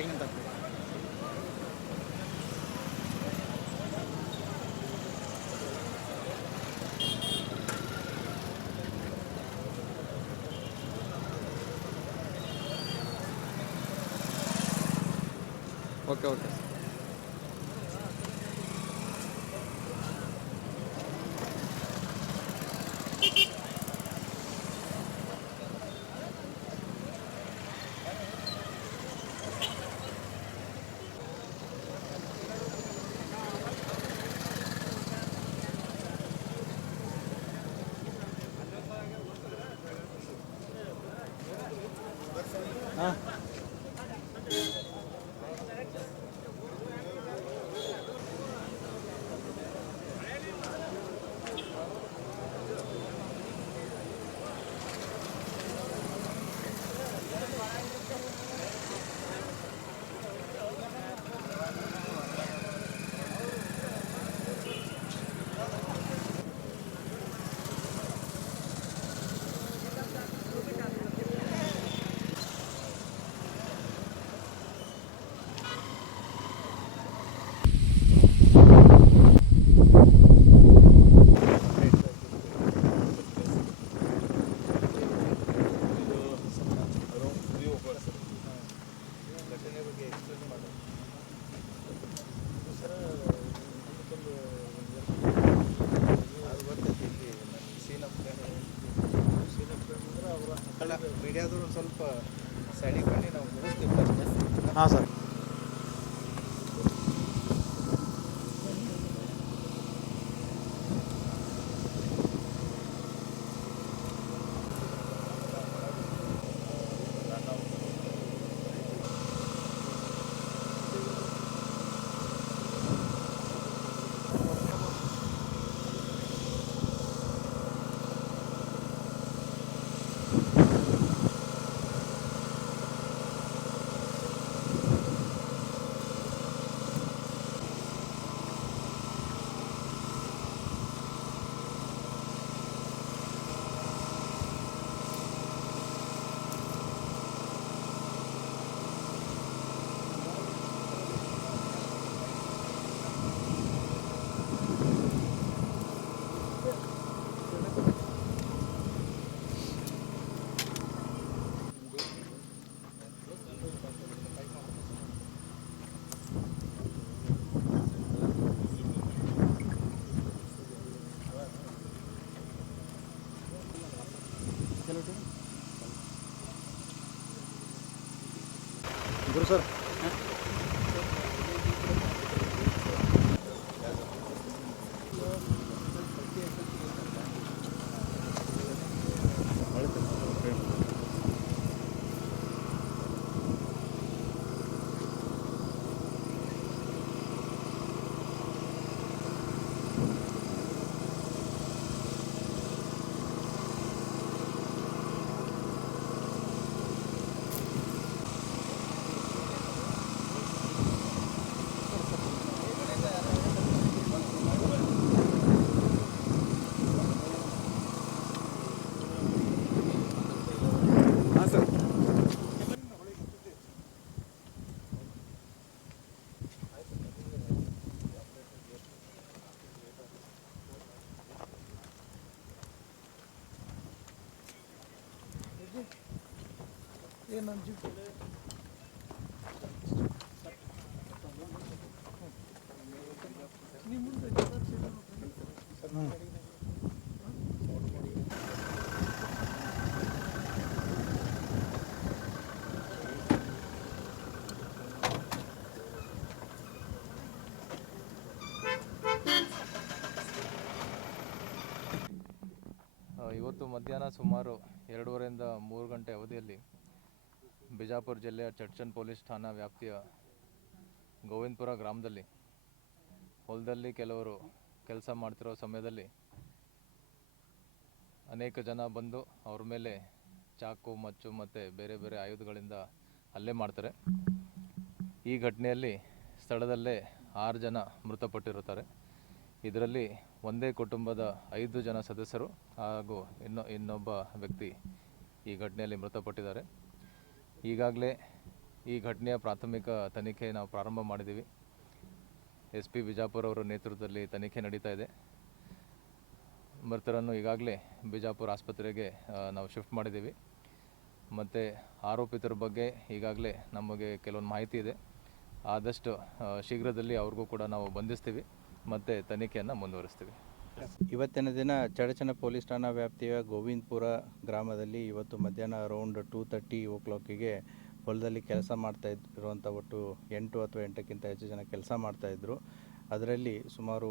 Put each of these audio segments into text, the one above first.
Firing ಅಂತ. Okay okay ಹಾಂ. ಮೀಡಿಯಾದವರು ಒಂದು ಸ್ವಲ್ಪ ಸೈಡಿಗೆ ಬನ್ನಿ, ನಾವು ಮುಗಿಸ್ತೀವಿ. ಹಾಂ ಸರ್. गुरु सर ಇವತ್ತು ಮಧ್ಯಾಹ್ನ ಸುಮಾರು 2:30ರಿಂದ 3 ಗಂಟೆ ಅವಧಿಯಲ್ಲಿ ಬಿಜಾಪುರ ಜಿಲ್ಲೆಯ ಚಡ್ಚನ್ ಪೊಲೀಸ್ ಠಾಣಾ ವ್ಯಾಪ್ತಿಯ ಗೋವಿಂದಪುರ ಗ್ರಾಮದಲ್ಲಿ ಹೊಲದಲ್ಲಿ ಕೆಲವರು ಕೆಲಸ ಮಾಡ್ತಿರೋ ಸಮಯದಲ್ಲಿ ಅನೇಕ ಜನ ಬಂದು ಅವ್ರ ಮೇಲೆ ಚಾಕು, ಮಚ್ಚು ಮತ್ತು ಬೇರೆ ಬೇರೆ ಆಯುಧಗಳಿಂದ ಹಲ್ಲೆ ಮಾಡ್ತಾರೆ. ಈ ಘಟನೆಯಲ್ಲಿ ಸ್ಥಳದಲ್ಲೇ 6 ಜನ ಮೃತಪಟ್ಟಿರುತ್ತಾರೆ. ಇದರಲ್ಲಿ ಒಂದೇ ಕುಟುಂಬದ 5 ಜನ ಸದಸ್ಯರು ಹಾಗೂ ಇನ್ನೊಬ್ಬ ವ್ಯಕ್ತಿ ಈ ಘಟನೆಯಲ್ಲಿ ಮೃತಪಟ್ಟಿದ್ದಾರೆ. ಈಗಾಗಲೇ ಈ ಘಟನೆಯ ಪ್ರಾಥಮಿಕ ತನಿಖೆ ನಾವು ಪ್ರಾರಂಭ ಮಾಡಿದ್ದೀವಿ. SP ಬಿಜಾಪುರ ಅವರ ನೇತೃತ್ವದಲ್ಲಿ ತನಿಖೆ ನಡೀತಾ ಇದೆ. ಮೃತರನ್ನು ಈಗಾಗಲೇ ಬಿಜಾಪುರ ಆಸ್ಪತ್ರೆಗೆ ನಾವು ಶಿಫ್ಟ್ ಮಾಡಿದ್ದೀವಿ. ಮತ್ತು ಆರೋಪಿತರ ಬಗ್ಗೆ ಈಗಾಗಲೇ ನಮಗೆ ಕೆಲವೊಂದು ಮಾಹಿತಿ ಇದೆ. ಆದಷ್ಟು ಶೀಘ್ರದಲ್ಲಿ ಅವ್ರಿಗೂ ಕೂಡ ನಾವು ಬಂಧಿಸ್ತೀವಿ ಮತ್ತು ತನಿಖೆಯನ್ನು ಮುಂದುವರಿಸ್ತೀವಿ. ಇವತ್ತಿನ ದಿನ ಚಡಚಣ ಪೊಲೀಸ್ ಠಾಣಾ ವ್ಯಾಪ್ತಿಯ ಗೋವಿಂದಪುರ ಗ್ರಾಮದಲ್ಲಿ ಇವತ್ತು ಮಧ್ಯಾಹ್ನ ಅರೌಂಡ್ 2:30 ಹೊಲದಲ್ಲಿ ಕೆಲಸ ಮಾಡ್ತಾ ಇರುವಂಥ ಒಟ್ಟು 8 ಅಥವಾ 8ಕ್ಕಿಂತ ಹೆಚ್ಚು ಜನ ಕೆಲಸ ಮಾಡ್ತಾಯಿದ್ರು. ಅದರಲ್ಲಿ ಸುಮಾರು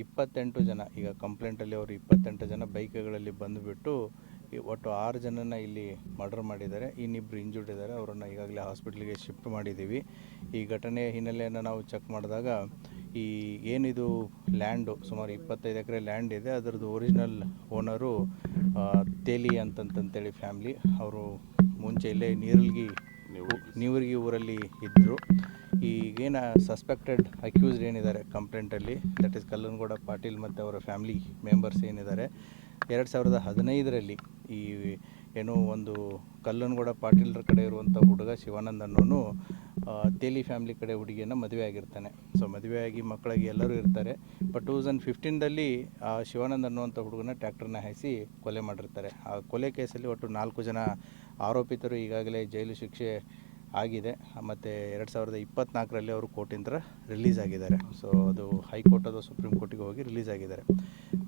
28 ಜನ, ಈಗ ಕಂಪ್ಲೇಂಟಲ್ಲಿ ಅವರು 28 ಜನ ಬೈಕ್ಗಳಲ್ಲಿ ಬಂದುಬಿಟ್ಟು ಒಟ್ಟು 6 ಜನನ ಇಲ್ಲಿ ಮರ್ಡರ್ ಮಾಡಿದ್ದಾರೆ. ಇನ್ನಿಬ್ಬರು ಇಂಜೂರ್ಡ್ ಇದ್ದಾರೆ. ಅವರನ್ನು ಈಗಾಗಲೇ ಹಾಸ್ಪಿಟ್ಲಿಗೆ ಶಿಫ್ಟ್ ಮಾಡಿದ್ದೀವಿ. ಈ ಘಟನೆಯ ಹಿನ್ನೆಲೆಯನ್ನು ನಾವು ಚೆಕ್ ಮಾಡಿದಾಗ ಈ ಏನಿದು ಲ್ಯಾಂಡು ಸುಮಾರು 25 ಎಕರೆ ಲ್ಯಾಂಡ್ ಇದೆ, ಅದರದ್ದು ಒರಿಜಿನಲ್ ಓನರು ತೇಲಿ ಅಂತಂತೇಳಿ ಫ್ಯಾಮ್ಲಿ. ಅವರು ಮುಂಚೆ ಇಲ್ಲೇ ನೀವರ್ಗಿ ಊರಲ್ಲಿ ಇದ್ದರು. ಈಗೇನು ಸಸ್ಪೆಕ್ಟೆಡ್ ಅಕ್ಯೂಸ್ಡ್ ಏನಿದ್ದಾರೆ ಕಂಪ್ಲೇಂಟಲ್ಲಿ, ದಟ್ ಈಸ್ ಕಲ್ಲನಗೌಡ ಪಾಟೀಲ್ ಮತ್ತು ಅವರ ಫ್ಯಾಮಿಲಿ ಮೆಂಬರ್ಸ್ ಏನಿದ್ದಾರೆ, 2015ರಲ್ಲಿ ಈ ಏನೋ ಒಂದು ಕಲ್ಲನಗೌಡ ಪಾಟೀಲ್ರ ಕಡೆ ಇರುವಂಥ ಹುಡುಗ ಶಿವಾನಂದ್ ಅನ್ನೋನು ತೇಲಿ ಫ್ಯಾಮಿಲಿ ಕಡೆ ಹುಡುಗಿಯನ್ನು ಮದುವೆ ಆಗಿರ್ತಾನೆ. ಸೊ ಮದುವೆಯಾಗಿ ಮಕ್ಕಳಾಗಿ ಎಲ್ಲರೂ ಇರ್ತಾರೆ. ಬಟ್ 2015ದಲ್ಲಿ ಆ ಶಿವಾನಂದ್ ಅನ್ನುವಂಥ ಹುಡುಗನ ಟ್ರ್ಯಾಕ್ಟರ್ನ ಹಾಯಿಸಿ ಕೊಲೆ ಮಾಡಿರ್ತಾರೆ. ಆ ಕೊಲೆ ಕೇಸಲ್ಲಿ ಒಟ್ಟು 4 ಜನ ಆರೋಪಿತರು ಈಗಾಗಲೇ ಜೈಲು ಶಿಕ್ಷೆ ಆಗಿದೆ. ಮತ್ತು 2024ರಲ್ಲಿ ಅವರು ಕೋರ್ಟಿಂದ ರಿಲೀಸ್ ಆಗಿದ್ದಾರೆ. ಸೊ ಅದು ಹೈಕೋರ್ಟ್ ಅಥವಾ ಸುಪ್ರೀಂ ಕೋರ್ಟಿಗೆ ಹೋಗಿ ರಿಲೀಸ್ ಆಗಿದ್ದಾರೆ.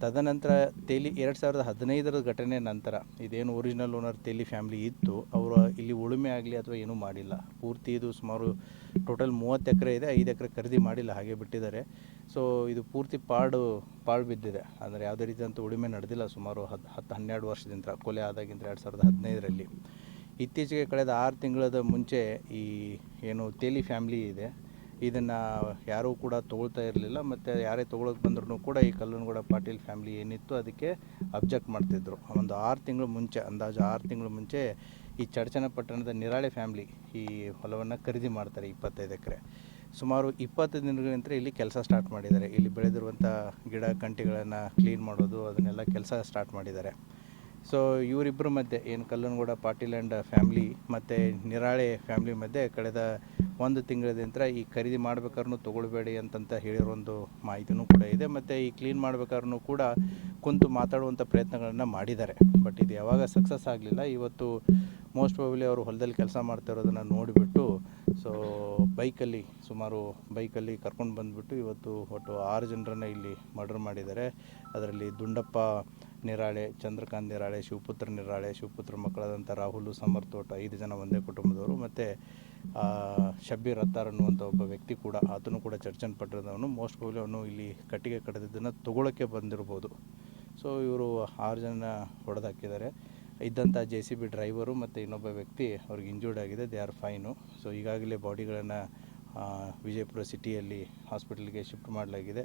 ತದನಂತರ ತೇಲಿ 2015ರ ಘಟನೆ ನಂತರ ಇದೇನು ಒರಿಜಿನಲ್ ಓನರ್ ತೇಲಿ ಫ್ಯಾಮಿಲಿ ಇತ್ತು, ಅವರು ಇಲ್ಲಿ ಉಳುಮೆ ಆಗಲಿ ಅಥವಾ ಏನೂ ಮಾಡಿಲ್ಲ. ಪೂರ್ತಿ ಇದು ಸುಮಾರು ಟೋಟಲ್ 30 ಎಕರೆ ಇದೆ, 5 ಎಕರೆ ಖರೀದಿ ಮಾಡಿಲ್ಲ, ಹಾಗೆ ಬಿಟ್ಟಿದ್ದಾರೆ. ಸೊ ಇದು ಪೂರ್ತಿ ಪಾಳು ಬಿದ್ದಿದೆ. ಅಂದರೆ ಯಾವುದೇ ರೀತಿಯಂಥ ಉಳುಮೆ ನಡೆದಿಲ್ಲ ಸುಮಾರು 10-12 ವರ್ಷದಿಂದ, ಕೊಲೆ ಆದಾಗಿಂದ 2015ರಲ್ಲಿ. ಇತ್ತೀಚೆಗೆ ಕಳೆದ 6 ತಿಂಗಳದ ಮುಂಚೆ ಈ ಏನು ತೇಲಿ ಫ್ಯಾಮ್ಲಿ ಇದೆ, ಇದನ್ನು ಯಾರೂ ಕೂಡ ತೊಗೊಳ್ತಾ ಇರಲಿಲ್ಲ. ಮತ್ತು ಯಾರೇ ತೊಗೊಳಕ್ಕೆ ಬಂದ್ರೂ ಕೂಡ ಈ ಕಲ್ಲನಗೌಡ ಪಾಟೀಲ್ ಫ್ಯಾಮ್ಲಿ ಏನಿತ್ತು ಅದಕ್ಕೆ ಅಬ್ಜೆಕ್ಟ್ ಮಾಡ್ತಿದ್ರು. ಒಂದು 6 ತಿಂಗಳು ಮುಂಚೆ, ಅಂದಾಜು 6 ತಿಂಗಳು ಮುಂಚೆ ಈ ಚಡಚಣ ಪಟ್ಟಣದ ನಿರಾಳೆ ಫ್ಯಾಮ್ಲಿ ಈ ಹೊಲವನ್ನು ಖರೀದಿ ಮಾಡ್ತಾರೆ 25 ಎಕರೆ. ಸುಮಾರು 20 ದಿನಗಳಿಂದ ಇಲ್ಲಿ ಕೆಲಸ ಸ್ಟಾರ್ಟ್ ಮಾಡಿದ್ದಾರೆ. ಇಲ್ಲಿ ಬೆಳೆದಿರುವಂಥ ಗಿಡ ಕಂಟಿಗಳನ್ನು ಕ್ಲೀನ್ ಮಾಡೋದು, ಅದನ್ನೆಲ್ಲ ಕೆಲಸ ಸ್ಟಾರ್ಟ್ ಮಾಡಿದ್ದಾರೆ. ಸೊ ಇವರಿಬ್ಬರ ಮಧ್ಯೆ ಏನು ಕಲ್ಲನಗೌಡ ಪಾಟೀಲ್ ಆ್ಯಂಡ್ ಫ್ಯಾಮ್ಲಿ ಮತ್ತು ನಿರಾಳೆ ಫ್ಯಾಮ್ಲಿ ಮಧ್ಯೆ ಕಳೆದ 1 ತಿಂಗಳಿಂದ ಈ ಖರೀದಿ ಮಾಡ್ಬೇಕಾದ್ರೂ ತೊಗೊಳ್ಬೇಡಿ ಅಂತಂತ ಹೇಳಿರೋ ಒಂದು ಮಾಹಿತಿನೂ ಕೂಡ ಇದೆ. ಮತ್ತು ಈ ಕ್ಲೀನ್ ಮಾಡ್ಬೇಕಾದ್ರೂ ಕೂಡ ಕುಂತು ಮಾತಾಡುವಂಥ ಪ್ರಯತ್ನಗಳನ್ನು ಮಾಡಿದ್ದಾರೆ. ಬಟ್ ಇದು ಯಾವಾಗ ಸಕ್ಸಸ್ ಆಗಲಿಲ್ಲ. ಇವತ್ತು ಮೋಸ್ಟ್ ಪ್ರಾಬಬ್ಲಿ ಅವರು ಹೊಲದಲ್ಲಿ ಕೆಲಸ ಮಾಡ್ತಾ ಇರೋದನ್ನು ನೋಡಿಬಿಟ್ಟು ಸೊ ಬೈಕಲ್ಲಿ ಕರ್ಕೊಂಡು ಬಂದುಬಿಟ್ಟು ಇವತ್ತು ಒಟ್ಟು 6 ಜನರನ್ನು ಇಲ್ಲಿ ಮರ್ಡರ್ ಮಾಡಿದ್ದಾರೆ. ಅದರಲ್ಲಿ ದುಂಡಪ್ಪ ನಿರಾಳೆ, ಚಂದ್ರಕಾಂತ್ ನಿರಾಳೆ, ಶಿವಪುತ್ರ ನಿರಾಳೆ, ಶಿವಪುತ್ರ ಮಕ್ಕಳಾದಂಥ ರಾಹುಲ್, ಸಮರ್ಥೋಟ 5 ಜನ ಒಂದೇ ಕುಟುಂಬದವರು. ಮತ್ತು ಶಬ್ಬೀರ್ ಅತ್ತಾರ್ ಅನ್ನುವಂಥ ಒಬ್ಬ ವ್ಯಕ್ತಿ ಕೂಡ, ಆತನು ಕೂಡ ಚಡಚಣ ಪಟ್ಟಣದವನು. ಮೋಸ್ಟ್ ಪ್ರಾಬಬ್ಲಿ ಅವನು ಇಲ್ಲಿ ಕಟ್ಟಿಗೆ ಕಡಿದಿದ್ದನ್ನು ತೊಗೊಳಕ್ಕೆ ಬಂದಿರ್ಬೋದು. ಸೊ ಇವರು 6 ಜನ ಹೊಡೆದಾಕಿದ್ದಾರೆ. ಇದ್ದಂಥ JCB ಡ್ರೈವರು ಮತ್ತು ಇನ್ನೊಬ್ಬ ವ್ಯಕ್ತಿ ಅವ್ರಿಗೆ ಇಂಜೂರ್ಡ್ ಆಗಿದೆ. They are fine. ಸೊ ಈಗಾಗಲೇ ಬಾಡಿಗಳನ್ನು ವಿಜಯಪುರ ಸಿಟಿಯಲ್ಲಿ ಹಾಸ್ಪಿಟಲ್ಗೆ ಶಿಫ್ಟ್ ಮಾಡಲಾಗಿದೆ.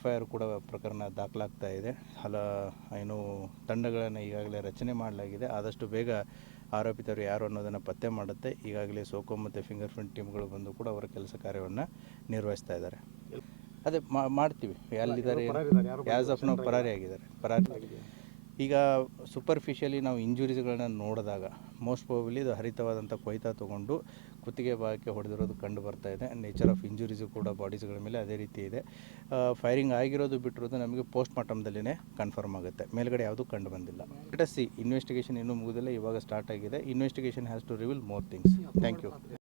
FIR ಕೂಡ ಪ್ರಕರಣ ದಾಖಲಾಗ್ತಾ ಇದೆ. ಏನು ತಂಡಗಳನ್ನು ಈಗಾಗಲೇ ರಚನೆ ಮಾಡಲಾಗಿದೆ. ಆದಷ್ಟು ಬೇಗ ಆರೋಪಿತರು ಯಾರು ಅನ್ನೋದನ್ನು ಪತ್ತೆ ಮಾಡುತ್ತೆ. ಈಗಾಗಲೇ ಸೋಕೋ ಮತ್ತು ಫಿಂಗರ್ ಪ್ರಿಂಟ್ ಟೀಮ್ಗಳು ಬಂದು ಕೂಡ ಅವರ ಕೆಲಸ ಕಾರ್ಯವನ್ನು ನಿರ್ವಹಿಸ್ತಾ ಇದ್ದಾರೆ. ಅದೇ ಮಾಡ್ತೀವಿ. ಎಲ್ಲಿದ್ದಾರೆ ಆ್ಯಸ್ ಆಫ್ ನಾವು ಪರಾರಿ ಆಗಿದ್ದಾರೆ. ಈಗ ಸೂಪರ್ಫಿಷಿಯಲಿ ನಾವು ಇಂಜುರೀಸ್ಗಳನ್ನ ನೋಡಿದಾಗ ಮೋಸ್ಟ್ ಪ್ರಾಬಬ್ಲಿ ಇದು ಹರಿತವಾದಂಥ ಕೊಯ್ತಾ ತೊಗೊಂಡು ಕುತ್ತಿಗೆ ಭಾಗಕ್ಕೆ ಹೊಡೆದಿರೋದು ಕಂಡು ಬರ್ತಾ ಇದೆ. ನೇಚರ್ ಆಫ್ ಇಂಜುರೀಸು ಕೂಡ ಬಾಡೀಸ್ಗಳ ಮೇಲೆ ಅದೇ ರೀತಿ ಇದೆ. ಫೈರಿಂಗ್ ಆಗಿರೋದು ಬಿಟ್ಟಿರೋದು ನಮಗೆ ಪೋಸ್ಟ್ ಮಾರ್ಟಮ್ದಲ್ಲೇ ಕನ್ಫರ್ಮ್ ಆಗುತ್ತೆ. ಮೇಲ್ಗಡೆ ಯಾವುದೂ ಕಂಡು ಬಂದಿಲ್ಲ. ಲೆಟ್ ಅಸ್ ಸಿ, ಇನ್ವೆಸ್ಟಿಗೇಷನ್ ಇನ್ನೂ ಮುಗಿದಿಲ್ಲ, ಇವಾಗ ಸ್ಟಾರ್ಟ್ ಆಗಿದೆ. Investigation has to reveal more things. Thank you.